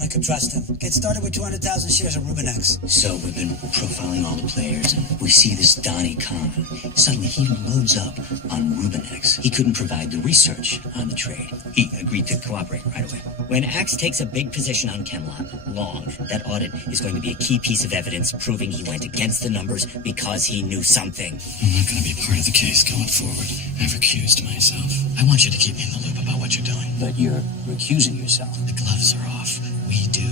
I could trust him. Get started with 200,000 shares of Rubinex. So we've been profiling all the players, and we see this Donnie Khan. Suddenly he loads up on Rubinex. He couldn't provide the research on the trade. He agreed to cooperate right away. When Axe takes a big position on Camelot, long, that audit is going to be a key piece of evidence proving he went against the numbers because he knew something. I'm not going to be part of the case going forward. I've recused myself. I want you to keep me in the loop about what you're doing. But you're recusing yourself. The gloves are off. We do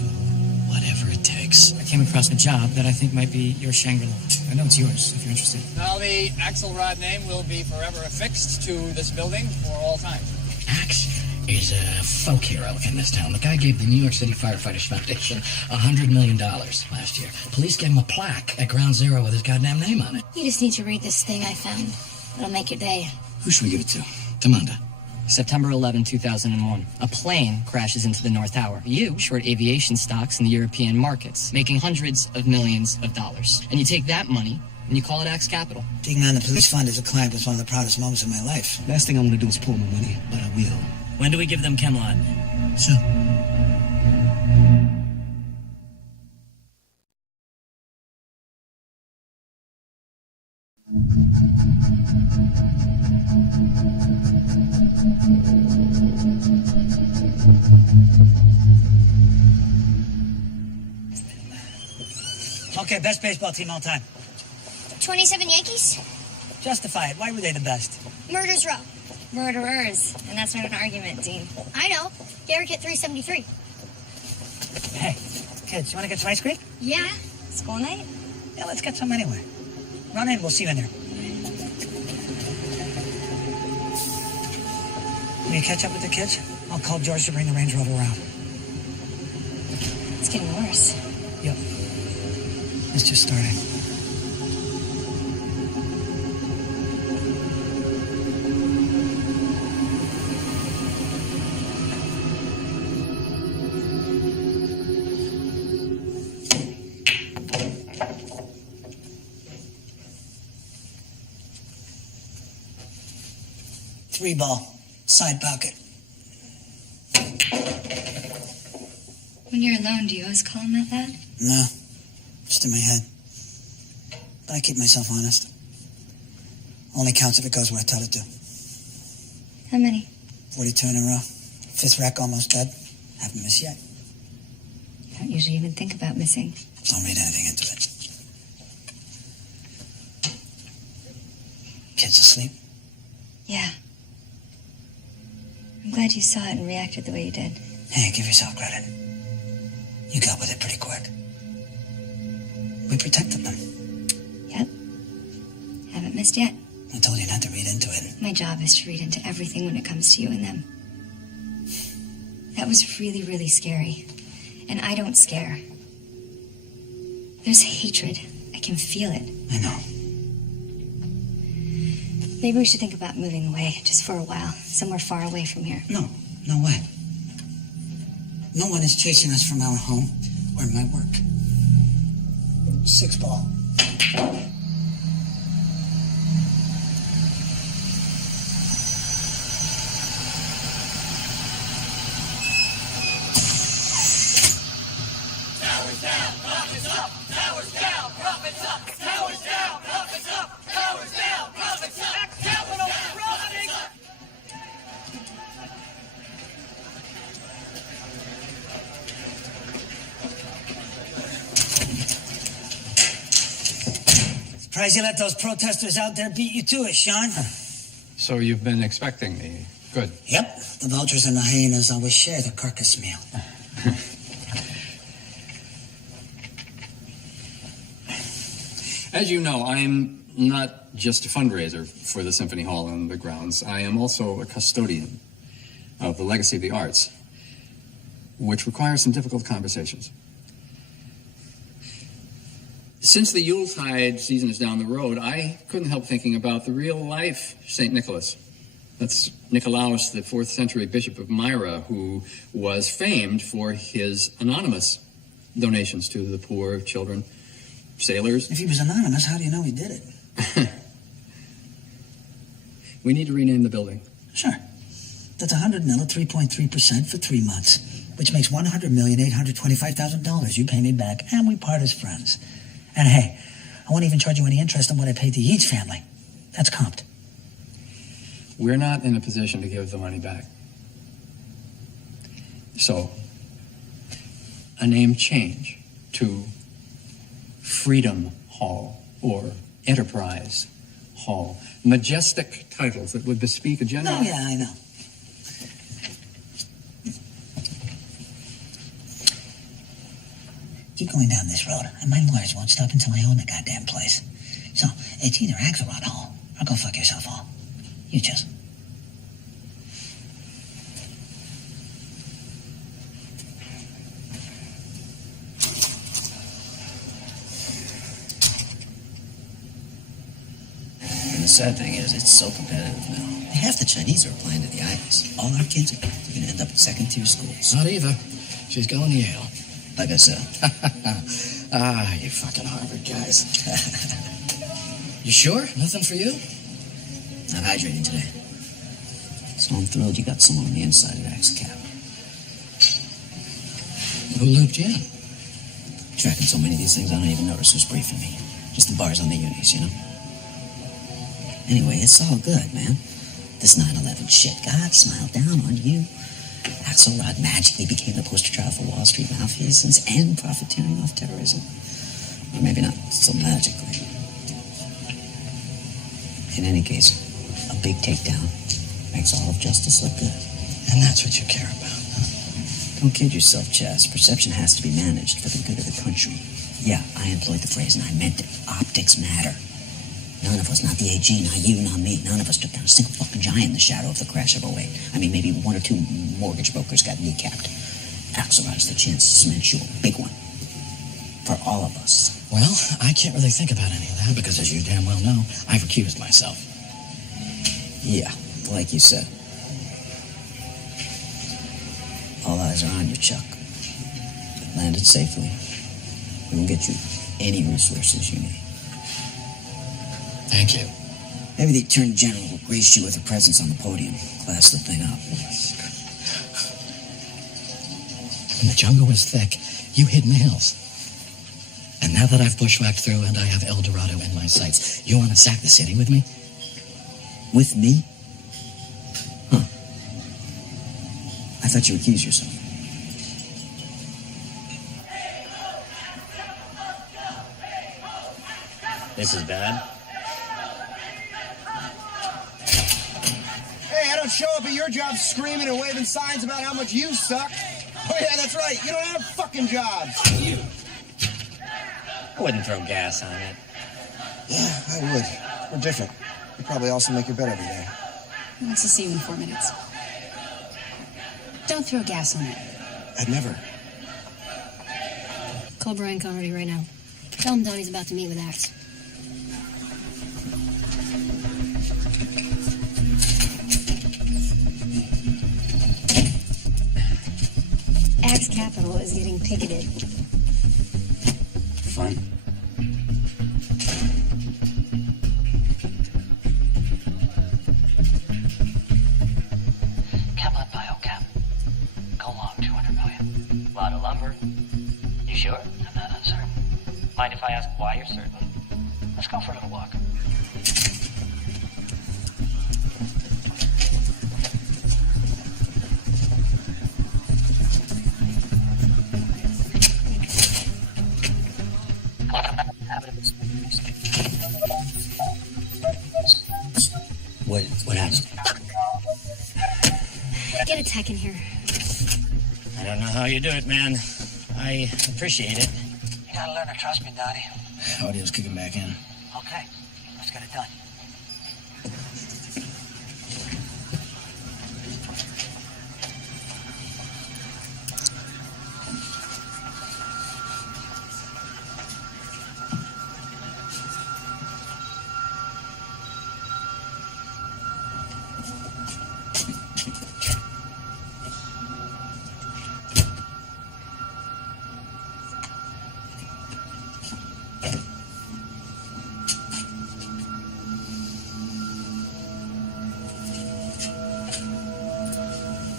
whatever it takes. I came across a job that I think might be your Shangri-La. I know it's yours, if you're interested. Now the Axelrod name will be forever affixed to this building for all time. Axe is a folk hero in this town. The guy gave the New York City Firefighters Foundation $100 million last year. Police gave him a plaque at Ground Zero with his goddamn name on it. You just need to read this thing I found. It'll make your day. Who should we give it to? Tamanda. September 11, 2001. A plane crashes into the North Tower. You short aviation stocks in the European markets, making hundreds of millions of dollars. And you take that money and you call it Axe Capital. Being on the police fund as a client was one of the proudest moments of my life. Last thing I want to do is pull my money, but I will. When do we give them Camelot? So. Okay, best baseball team all time. 27 Yankees? Justify it. Why were they the best? Murders Row. Murderers, and that's not an argument, Dean. I know. Garrick hit 373. Hey, kids, you want to get some ice cream? Yeah. School night? Yeah, let's get some anyway. Run in. We'll see you in there. Will you catch up with the kids? I'll call George to bring the Range Rover around. It's getting worse. Yep. It's just starting. Three ball, side pocket. When you're alone, do you always call him at that? No, just in my head. But I keep myself honest. Only counts if it goes where I tell it to. How many? 42 in a row. Fifth wreck, almost dead. Haven't missed yet. You don't usually even think about missing. Don't read anything into it. Kids asleep? Yeah. I'm glad you saw it and reacted the way you did. Hey, give yourself credit. You got with it pretty quick. We protected them. Yep. Haven't missed yet. I told you not to read into it. My job is to read into everything when it comes to you and them. That was really, really scary. And I don't scare. There's hatred. I can feel it. I know. Maybe we should think about moving away, just for a while. Somewhere far away from here. No way. No one is chasing us from our home or my work. 6 ball. Towers down, profits up. Towers down, profits up. Towers down, profits up. Towers down, profits up. Axe Capital running. Surprised you let those protesters out there beat you to it, Sean. So you've been expecting me. Good. Yep. The vultures and the hyenas always share the carcass meal. As you know, I'm not just a fundraiser for the Symphony Hall and the grounds. I am also a custodian of the legacy of the arts, which requires some difficult conversations. Since the Yuletide season is down the road, I couldn't help thinking about the real-life St. Nicholas. That's Nicolaus, the 4th century bishop of Myra, who was famed for his anonymous donations to the poor, children, sailors. If he was anonymous, how do you know he did it? We need to rename the building. Sure. That's $100 million at 3.3% for 3 months. which makes $100,825,000. You pay me back, and we part as friends. And hey, I won't even charge you any interest on what I paid the Yeats family. That's comped. We're not in a position to give the money back. So, a name change to Freedom Hall or Enterprise Hall. Majestic titles that would bespeak a general... Oh, yeah, I know. Keep going down this road, and my lawyers won't stop until I own the goddamn place. So, it's either Axelrod Hall or go fuck yourself all. You choose. And the sad thing is, it's so competitive now. Half the Chinese are applying to the Ivies. All our kids are going to end up in second-tier schools. Not Eva. She's going to Yale. Like I said. You fucking Harvard guys. You sure? Nothing for you? Not hydrating today. So I'm thrilled you got someone on the inside of Axe Cap. Who looped you in? Tracking so many of these things, I don't even notice who's briefing me. Just the bars on the unis, you know? Anyway, it's all good, man. This 9/11 shit, God smiled down on you. Axelrod magically became the poster child for Wall Street malfeasance and profiteering off terrorism. Or maybe not so magically. In any case, a big takedown makes all of justice look good. And that's what you care about, huh? Don't kid yourself, Chaz. Perception has to be managed for the good of the country. Yeah, I employed the phrase and I meant it. Optics matter. None of us, not the AG, not you, not me, none of us took down a single fucking giant in the shadow of the crash of 08. I mean, maybe one or two mortgage brokers got kneecapped. Axelrod has the chance to cement you a big one. For all of us. Well, I can't really think about any of that because, as you damn well know, I've recused myself. Yeah, like you said. All eyes are on you, Chuck. But landed safely. We will get you any resources you need. Thank you. Maybe the Attorney General will grace you with her presence on the podium. Class the thing up. When the jungle was thick, you hid in the hills. And now that I've bushwhacked through and I have El Dorado in my sights, you want to sack the city with me? With me? Huh. I thought you accused yourself. This is bad. Hey, I don't show up at your job screaming and waving signs about how much you suck. Oh, yeah, that's right. You don't have fucking jobs. You. I wouldn't throw gas on it. Yeah, I would. We're different. You probably also make your bed every day. He wants to see you in 4 minutes. Don't throw gas on it. I'd never. Call Brian Connerty right now. Tell him Donnie's about to meet with Axe. Axe Capital is getting picketed. Fun. Come on, BioCap. Go long, 200 million. Lot of lumber. You sure? I'm not uncertain. Mind if I ask why you're certain? Let's go for a little walk. What happened? Get a tech in here. I don't know how you do it, man. I appreciate it. You gotta learn to trust me, Donnie. Audio's kicking back in. Okay, let's get it done.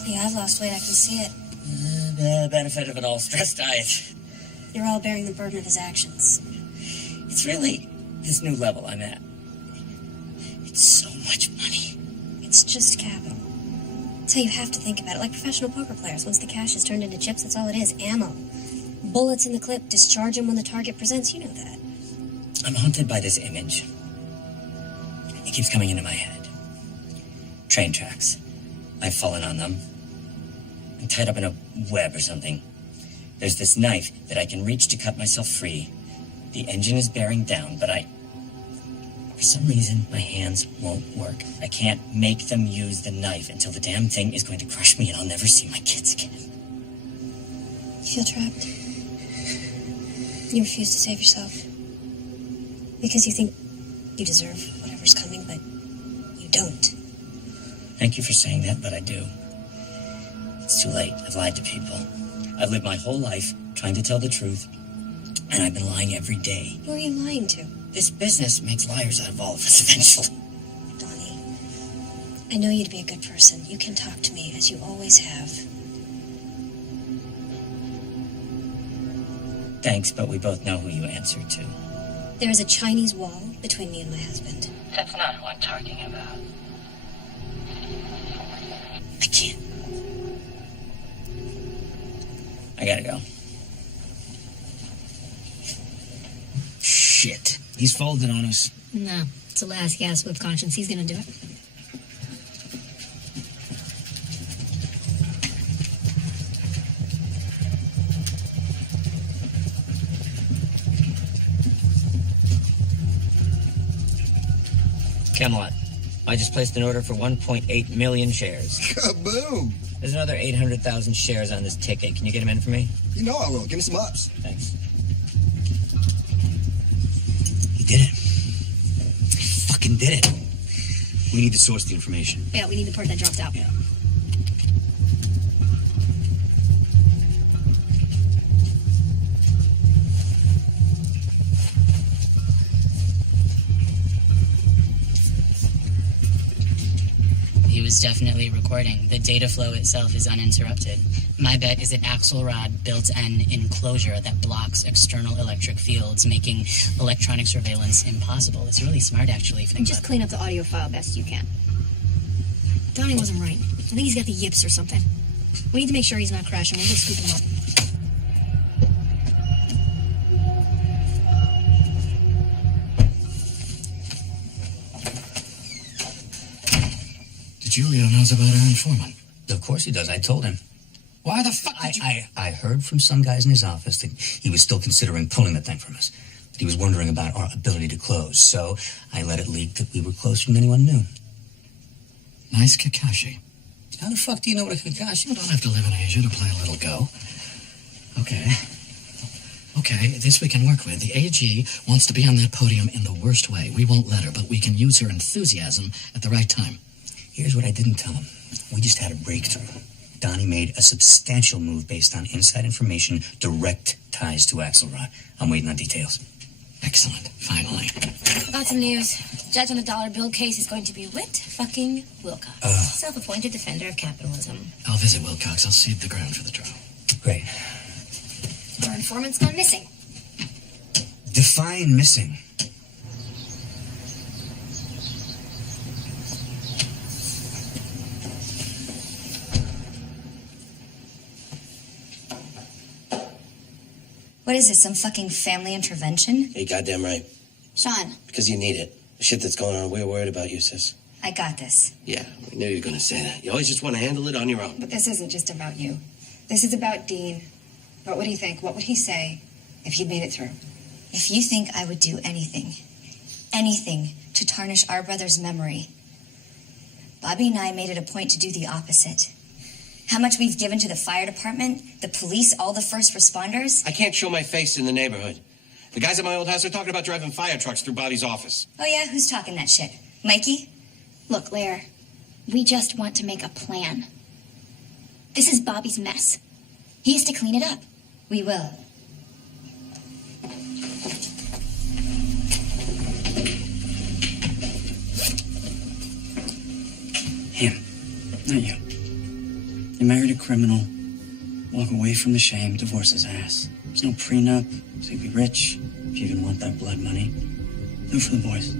Yeah, I've lost weight. I can see it. The benefit of an all-stress diet. You're all bearing the burden of his actions. It's really this new level I'm at. It's so much money. It's just capital. That's how you have to think about it, like professional poker players. Once the cash is turned into chips, that's all it is. Ammo. Bullets in the clip. Discharge them when the target presents. You know that. I'm haunted by this image. It keeps coming into my head. Train tracks. I've fallen on them. I'm tied up in a web or something. There's this knife that I can reach to cut myself free. The engine is bearing down, but for some reason, my hands won't work. I can't make them use the knife until the damn thing is going to crush me and I'll never see my kids again. You feel trapped. You refuse to save yourself. Because you think you deserve whatever's coming, but you don't. Thank you for saying that, but I do. It's too late. I've lied to people. I've lived my whole life trying to tell the truth, and I've been lying every day. Who are you lying to? This business makes liars out of all of us eventually. Donnie, I know you to be a good person. You can talk to me, as you always have. Thanks, but we both know who you answer to. There is a Chinese wall between me and my husband. That's not who I'm talking about. I can't. I gotta go. Shit. He's folded on us. No, it's the last gasp of conscience. He's gonna do it. Camelot. I just placed an order for 1.8 million shares. Kaboom! There's another 800,000 shares on this ticket. Can you get them in for me? You know I will. Give me some ups. Thanks. He did it. He fucking did it. We need to source the information. Yeah, we need the part that dropped out. Yeah. He was definitely recording. The data flow itself is uninterrupted. My bet is that Axelrod built an enclosure that blocks external electric fields, making electronic surveillance impossible. It's really smart, actually. And just clean up the audio file best you can. Donnie wasn't right. I think he's got the yips or something. We need to make sure he's not crashing. We'll just scoop him up. Julio knows about our informant. Of course he does. I told him. Why the fuck did you... I heard from some guys in his office that he was still considering pulling the thing from us. That he was wondering about our ability to close. So I let it leak that we were closer than anyone knew. Nice Kakashi. How the fuck do you know what a Kakashi You don't have to live in Asia to play a little go. Okay, this we can work with. The AG wants to be on that podium in the worst way. We won't let her, but we can use her enthusiasm at the right time. Here's what I didn't tell him. We just had a breakthrough. Donnie made a substantial move based on inside information, direct ties to Axelrod. I'm waiting on details. Excellent. Finally. Got some news. Judge on a dollar bill case is going to be Whit fucking Wilcox. Self-appointed defender of capitalism. I'll visit Wilcox. I'll seed the ground for the trial. Great. Our informant's gone missing. Define missing. What is this, some fucking family intervention? Hey, goddamn right. Sean. Because you need it. The shit that's going on, we're worried about you, sis. I got this. Yeah, we knew you were going to say that. You always just want to handle it on your own. But this isn't just about you. This is about Dean. What would he think? What would he say if he'd made it through? If you think I would do anything to tarnish our brother's memory, Bobby and I made it a point to do the opposite. How much we've given to the fire department, the police, all the first responders. I can't show my face in the neighborhood. The guys at my old house are talking about driving fire trucks through Bobby's office. Oh yeah, who's talking that shit? Mikey? Look, Lair, we just want to make a plan. This is Bobby's mess. He has to clean it up. We will. Him, not you. You married a criminal. Walk away from the shame, divorce his ass. There's no prenup, so you'd be rich. If you even want that blood money, do it for the boys.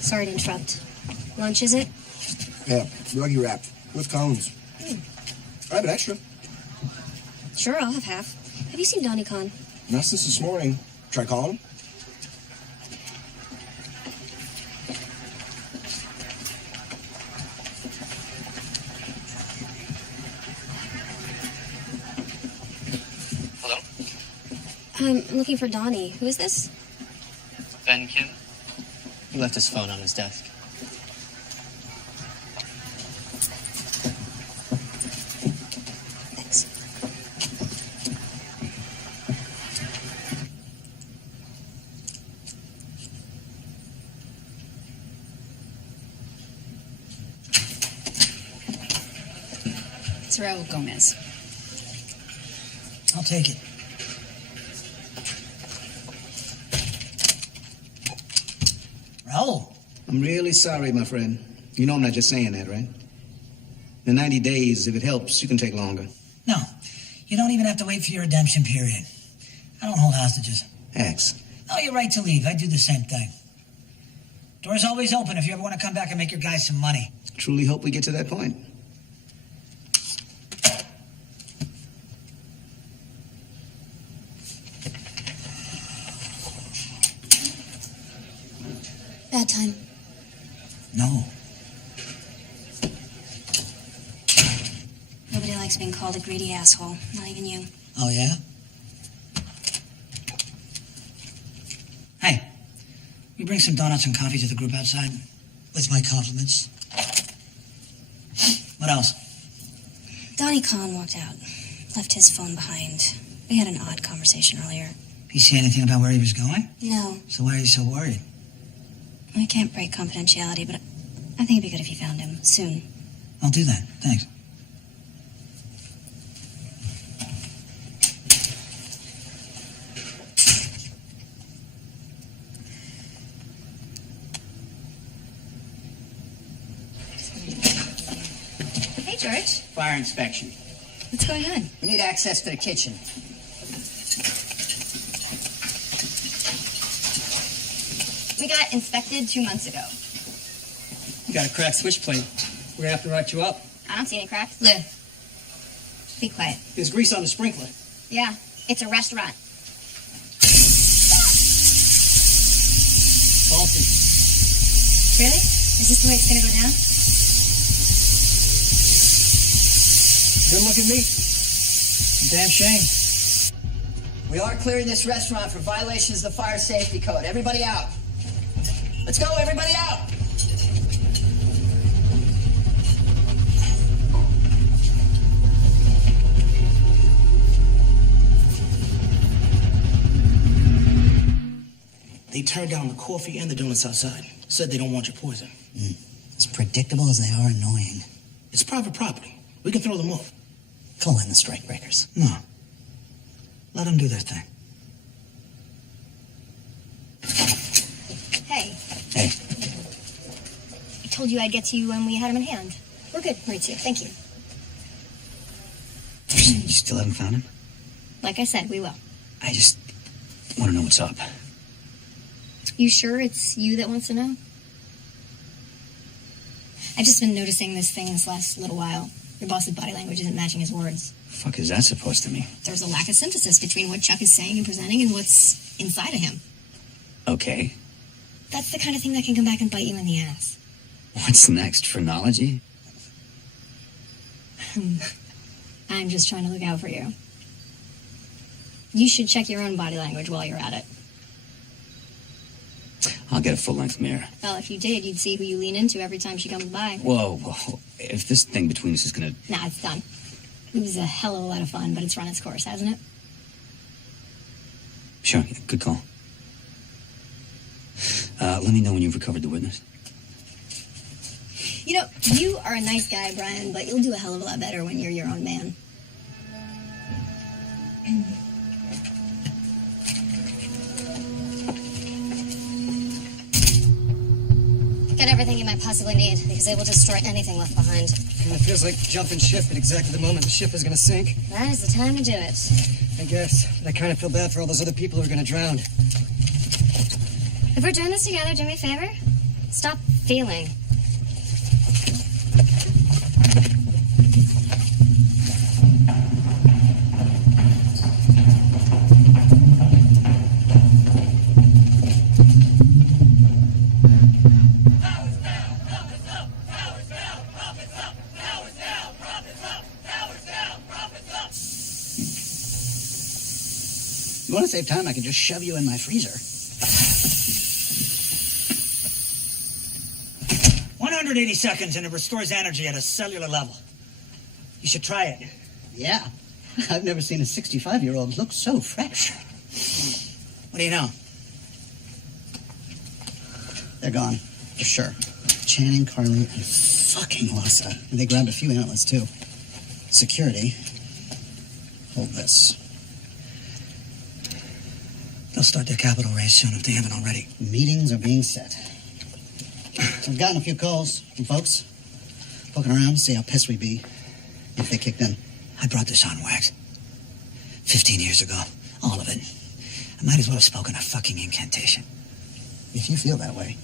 Sorry to interrupt. Lunch, is it? Yeah, ruggy wrapped with cones. I have an extra. Sure, I'll have half. Have you seen Donnie Khan? Not since this morning. Try calling him. Hello? I'm looking for Donnie. Who is this? Ben Kim? He left his phone on his desk. Thanks. It's Raul Gomez. I'll take it. Raul. I'm really sorry, my friend. You know I'm not just saying that, right? In 90 days, if it helps, you can take longer. No, you don't even have to wait for your redemption period. I don't hold hostages. X. No, you're right to leave. I do the same thing. Door's always open if you ever want to come back and make your guys some money. Truly hope we get to that point. Bad time. No. Nobody likes being called a greedy asshole. Not even you. Oh, yeah? Hey, you bring some donuts and coffee to the group outside? With my compliments. What else? Donnie Khan walked out. Left his phone behind. We had an odd conversation earlier. Did he say anything about where he was going? No. So why are you so worried? I can't break confidentiality, but I think it'd be good if you found him soon. I'll do that. Thanks. Hey, George. Fire inspection. What's going on? We need access to the kitchen. We got inspected 2 months ago. You got a cracked switch plate. We're gonna have to write you up. I don't see any cracks. Liv, be quiet. There's grease on the sprinkler. Yeah, it's a restaurant. Faulty. Really? Is this the way it's gonna go down? Good looking meat. Damn shame. We are clearing this restaurant for violations of the fire safety code. Everybody out. Let's go, everybody out. They turned down the coffee and the donuts outside. Said they don't want your poison. As predictable as they are annoying. It's private property. We can throw them off. Call in the strikebreakers. No. Let them do their thing. Hey. Hey. I told you I'd get to you when we had him in hand. We're good, Maurizio. Thank you. You still haven't found him? Like I said, we will. I just want to know what's up. You sure it's you that wants to know? I've just been noticing this thing this last little while. Your boss's body language isn't matching his words. The fuck is that supposed to mean? There's a lack of synthesis between what Chuck is saying and presenting and what's inside of him. Okay. That's the kind of thing that can come back and bite you in the ass. What's next? Phrenology? I'm just trying to look out for you. You should check your own body language while you're at it. I'll get a full-length mirror. Well, if you did, you'd see who you lean into every time she comes by. Whoa. If this thing between us is gonna... Nah, it's done. It was a hell of a lot of fun, but it's run its course, hasn't it? Sure, yeah, good call. Let me know when you've recovered the witness. You know, you are a nice guy, Brian, but you'll do a hell of a lot better when you're your own man. Get everything you might possibly need, because they will destroy anything left behind. It feels like jumping ship at exactly the moment the ship is going to sink. That is the time to do it. I guess. But I kind of feel bad for all those other people who are going to drown. If we're doing this together, do me a favor. Stop feeling. You want to save time, I can just shove you in my freezer. 180 seconds and it restores energy at a cellular level. You should try it. Yeah. I've never seen a 65-year-old look so fresh. What do you know? They're gone, for sure. Channing, Carly, and fucking Lassa. And they grabbed a few analysts, too. Security. Hold this. They'll start their capital raise soon if they haven't already. Meetings are being set. I've gotten a few calls from folks poking around to see how pissed we'd be if they kicked in. I brought this on wax 15 years ago. All of it. I might as well have spoken a fucking incantation. If you feel that way,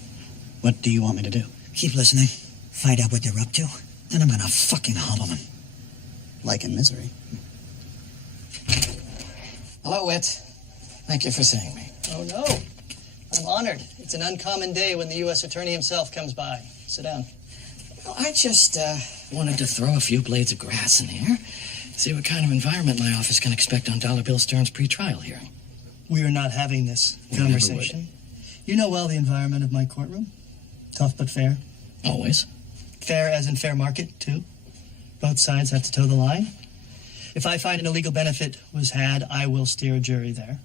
what do you want me to do? Keep listening. Find out what they're up to. Then I'm gonna fucking humble them. Like in Misery. Hello, Whit. Thank you for seeing me. Oh, no. I'm honored. It's an uncommon day when the U.S. Attorney himself comes by. Sit down. Well, I just wanted to throw a few blades of grass in here, see what kind of environment my office can expect on Dollar Bill Stern's pre-trial hearing. We are not having this We conversation. You know well the environment of my courtroom. Tough but fair. Always. Fair as in fair market, too. Both sides have to toe the line. If I find an illegal benefit was had, I will steer a jury there.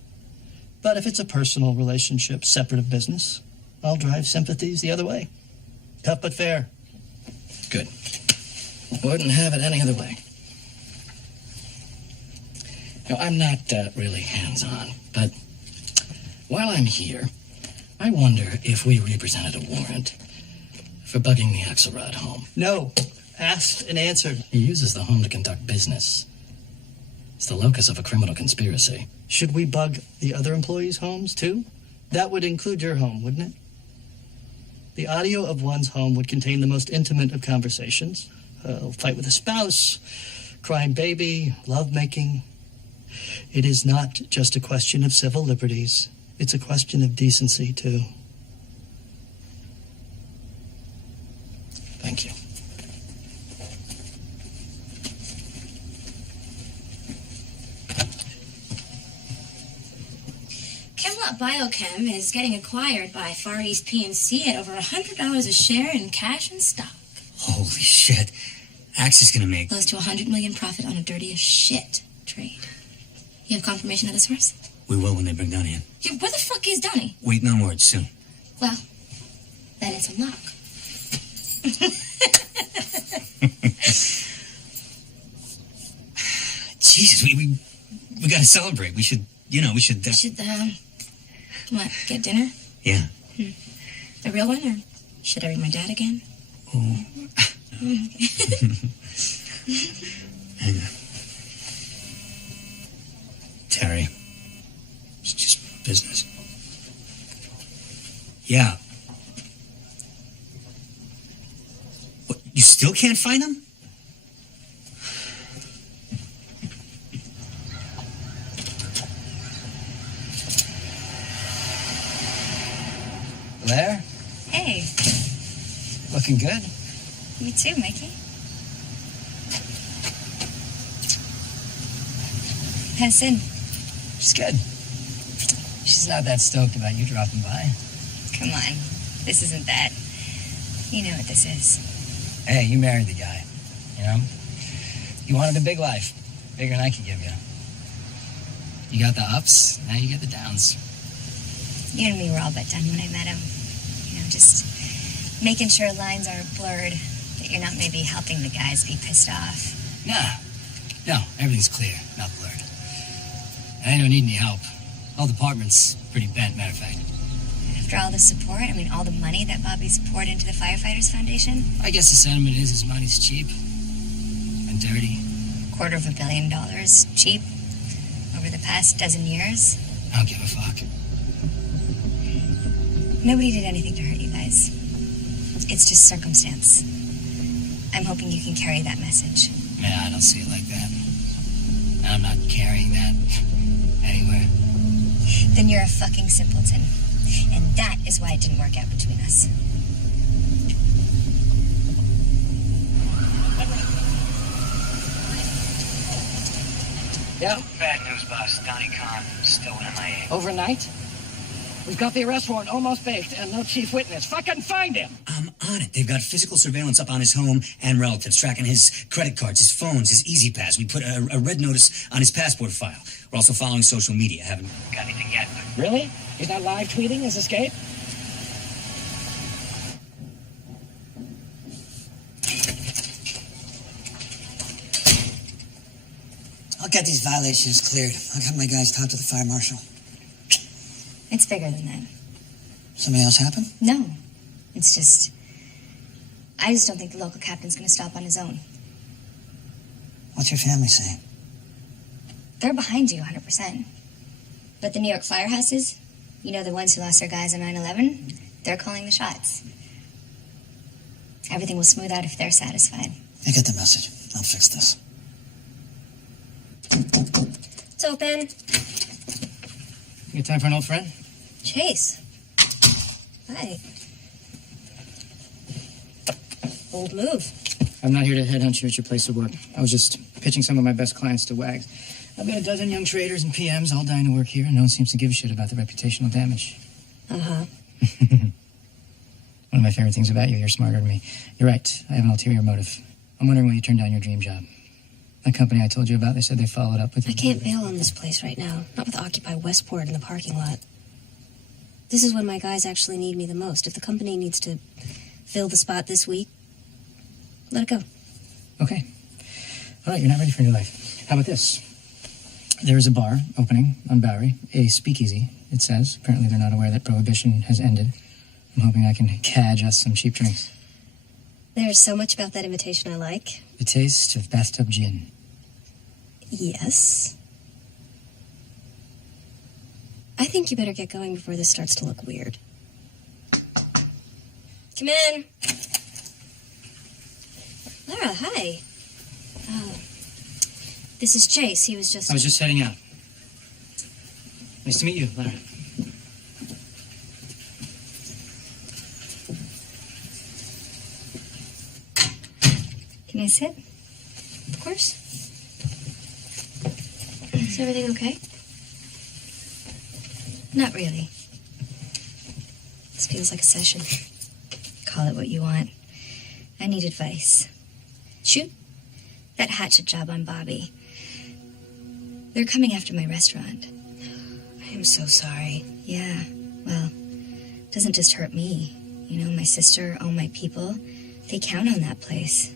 But if it's a personal relationship separate of business, I'll drive sympathies the other way. Tough but fair. Good. Wouldn't have it any other way. Now, I'm not really hands-on, but while I'm here, I wonder if we represented a warrant for bugging the Axelrod home. No. Asked and answered. He uses the home to conduct business. It's the locus of a criminal conspiracy. Should we bug the other employees' homes, too? That would include your home, wouldn't it? The audio of one's home would contain the most intimate of conversations. Fight with a spouse, crying baby, lovemaking. It is not just a question of civil liberties. It's a question of decency, too. Thank you. Camelot Biochem is getting acquired by Far East PNC at over $100 a share in cash and stock. Holy shit. Axe is gonna make... Close to $100 million profit on a dirty as shit trade. You have confirmation of the source? We will when they bring Donnie in. Yeah, where the fuck is Donnie? Waiting on word soon. Well, then it's a lock. Jesus, we gotta celebrate. We should... What, get dinner? Yeah. A real one, or should I read my dad again? Oh. Hang on. Terry. It's just business. Yeah. What, you still can't find him? Blair? Hey, Looking good. you too, Mickey. How's Sid? She's good. She's not that stoked about you dropping by. Come on, this isn't that. You know what this is. Hey, you married the guy, you know? You wanted a big life, bigger than I could give you. You got the ups, now you get the downs. You and me were all but done when I met him. You know, just making sure lines aren't blurred, that you're not maybe helping the guys be pissed off. No, everything's clear, not blurred. I don't need any help. Whole department's pretty bent, matter of fact. After all the support, all the money that Bobby's poured into the Firefighters Foundation? I guess the sentiment is his money's cheap and dirty. $250 million cheap over the past dozen years. I don't give a fuck. Nobody did anything to hurt you guys. It's just circumstance. I'm hoping you can carry that message. Man, I don't see it like that. I'm not carrying that anywhere. Then you're a fucking simpleton. And that is why it didn't work out between us. Yeah? Bad news, boss. Donnie Khan still MIA. Overnight? We've got the arrest warrant almost baked and no chief witness. Fucking find him! I'm on it. They've got physical surveillance up on his home and relatives, tracking his credit cards, his phones, his Easy Pass. We put a red notice on his passport file. We're also following social media. Haven't got anything yet. Really? He's not live tweeting his escape? I'll get these violations cleared. I'll have my guys talk to the fire marshal. It's bigger than that. Something else happen? No. It's just... I just don't think the local captain's going to stop on his own. What's your family saying? They're behind you 100%. But the New York firehouses, you know, the ones who lost their guys on 9/11, they're calling the shots. Everything will smooth out if they're satisfied. I get the message. I'll fix this. It's open. You got time for an old friend? Chase. Hi. Old move. I'm not here to headhunt you at your place of work. I was just pitching some of my best clients to Wags. I've got a dozen young traders and PMs all dying to work here, and no one seems to give a shit about the reputational damage. Uh-huh. One of my favorite things about you, you're smarter than me. You're right, I have an ulterior motive. I'm wondering why you turned down your dream job. That company I told you about, they said they followed up with you. I can't bail on this place right now. Not with Occupy Westport in the parking lot. This is when my guys actually need me the most. If the company needs to fill the spot this week, let it go. Okay. All right, you're not ready for a new life. How about this? There is a bar opening on Bowery, a speakeasy, it says. Apparently they're not aware that Prohibition has ended. I'm hoping I can cadge us some cheap drinks. There's so much about that invitation I like. The taste of bathtub gin. Yes. I think you better get going before this starts to look weird. Come in. Lara, hi. This is Chase. He was just... I was just heading out. Nice to meet you, Lara. Can I sit? Of course. Is everything okay? Not really. This feels like a session. Call it what you want. I need advice. Shoot. That hatchet job on Bobby. They're coming after my restaurant. I am so sorry. Yeah, well, it doesn't just hurt me. You know, my sister, all my people, they count on that place.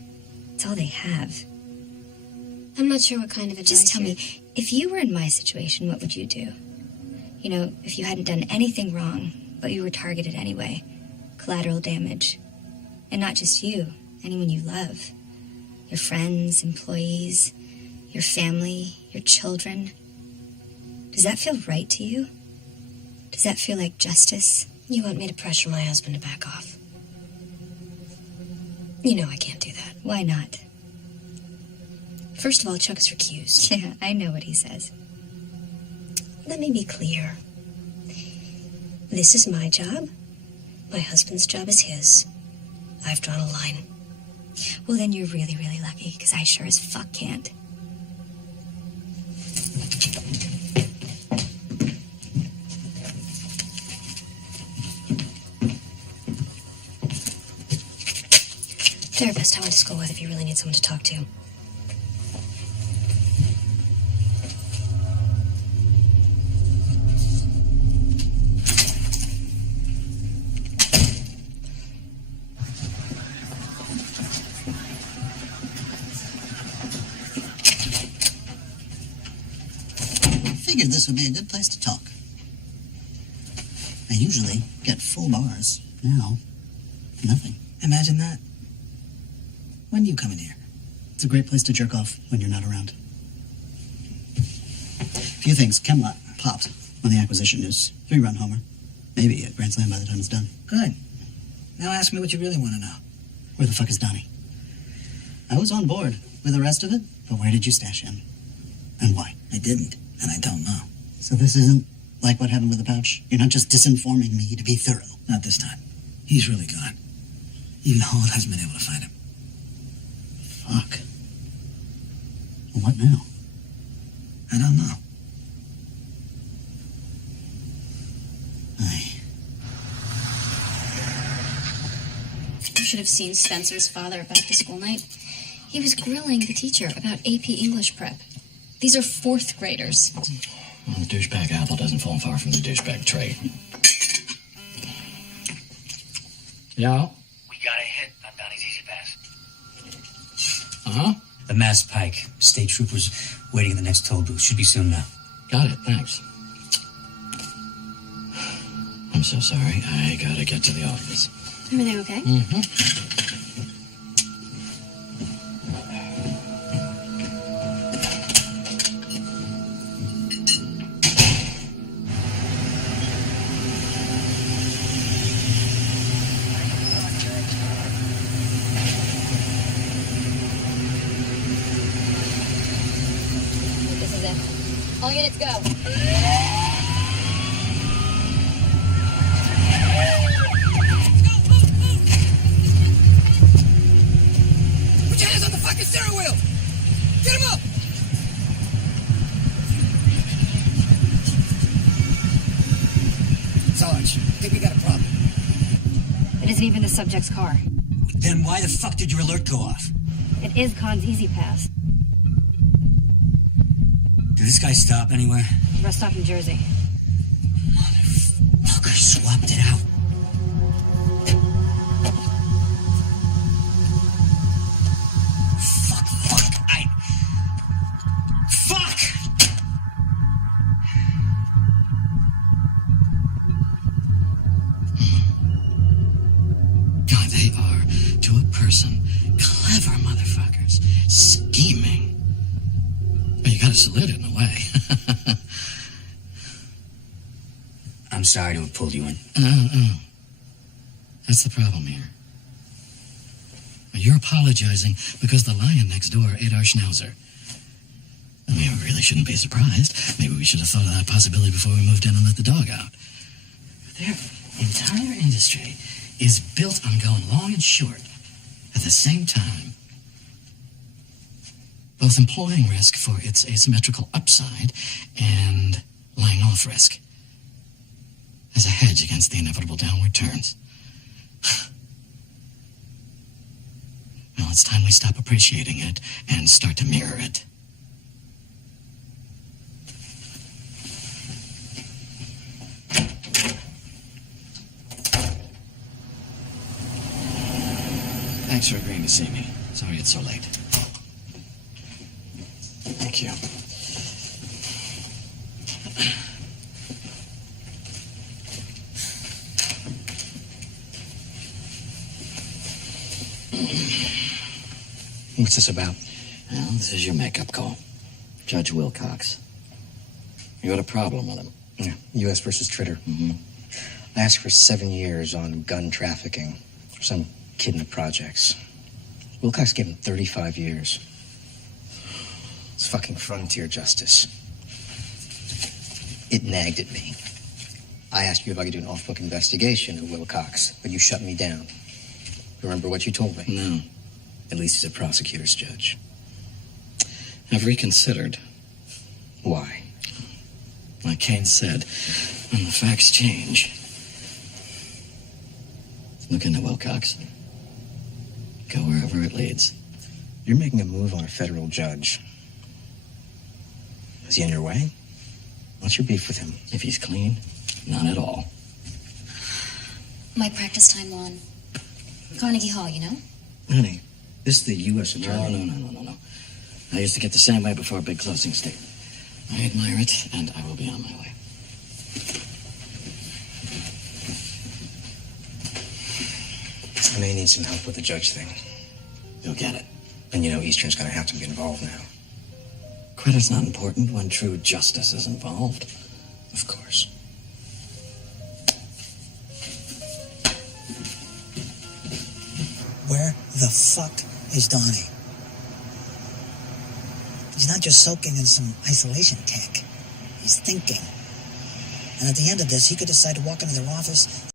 It's all they have. I'm not sure what kind of advice. Just tell me, if you were in my situation, what would you do? You know, if you hadn't done anything wrong, but you were targeted anyway. Collateral damage. And not just you, anyone you love. Your friends, employees, your family, your children. Does that feel right to you? Does that feel like justice? You want me to pressure my husband to back off? You know I can't do that. Why not? First of all, Chuck is recused. Yeah, I know what he says. Let me be clear. This is my job. My husband's job is his. I've drawn a line. Well, then you're really, really lucky, because I sure as fuck can't. Therapist I went to school with if you really need someone to talk to. Figured this would be a good place to talk. I usually get full bars. Now, nothing. Imagine that. When do you come in here? It's a great place to jerk off when you're not around. Few things. Camelot popped on the acquisition news. 3-run homer. Maybe a grand slam by the time it's done. Good. Now ask me what you really want to know. Where the fuck is Donnie? I was on board with the rest of it, but where did you stash him? And why? I didn't, and I don't know. So this isn't like what happened with the pouch? You're not just disinforming me to be thorough. Not this time. He's really gone. Even Hall hasn't been able to find him. Fuck. Well, what now? I don't know. You should have seen Spencer's father back to school night. He was grilling the teacher about AP English prep. These are 4th graders. Well, the douchebag apple doesn't fall far from the douchebag tree. Yeah? We got a hit on Donnie's Easy Pass. Uh-huh. The Mass Pike. State troopers waiting in the next toll booth. Should be soon now. Got it, thanks. I'm so sorry. I gotta get to the office. Everything okay? Mm-hmm. This is it. All units go. Put your hands on the fucking steering wheel! Get him up! Sarge, I think we got a problem. It isn't even the subject's car. Then why the fuck did your alert go off? It is Khan's Easy Pass. Did this guy stop anywhere? Rest stop in Jersey. Fucker swapped it out. Fuck. God, they are, to a person, clever motherfuckers. Scheming. But you gotta salute it in a way. I'm sorry to have pulled you in. That's the problem here. You're apologizing because the lion next door ate our schnauzer. I mean, we really shouldn't be surprised. Maybe we should have thought of that possibility before we moved in and let the dog out. Their entire industry is built on going long and short at the same time. Both employing risk for its asymmetrical upside and laying off risk as a hedge against the inevitable downward turns. Well, it's time we stop appreciating it and start to mirror it. Thanks for agreeing to see me. Sorry it's so late. Thank you. What's this about? Well, this is your makeup call. Judge Wilcox. You had a problem with him. Yeah, U.S. versus Tritter. Mm-hmm. I asked for 7 years on gun trafficking for some kid in the projects. Wilcox gave him 35 years. It's fucking frontier justice. It nagged at me. I asked you if I could do an off-book investigation of Wilcox, but you shut me down. Remember what you told me? No. At least he's a prosecutor's judge. I've reconsidered. Why? Like Kane said, when the facts change. Look into Wilcox. Go wherever it leads. You're making a move on a federal judge. Is he in your way? What's your beef with him? If he's clean, none at all. My practice time on Carnegie Hall, you know? Honey, this is the U.S. attorney. No. I used to get the same way before a big closing statement. I admire it, and I will be on my way. I may need some help with the judge thing. You'll get it. And you know Eastern's gonna have to be involved now. Credit's not important when true justice is involved. Of course. Where the fuck is Donnie? He's not just soaking in some isolation tech. He's thinking. And at the end of this, he could decide to walk into their office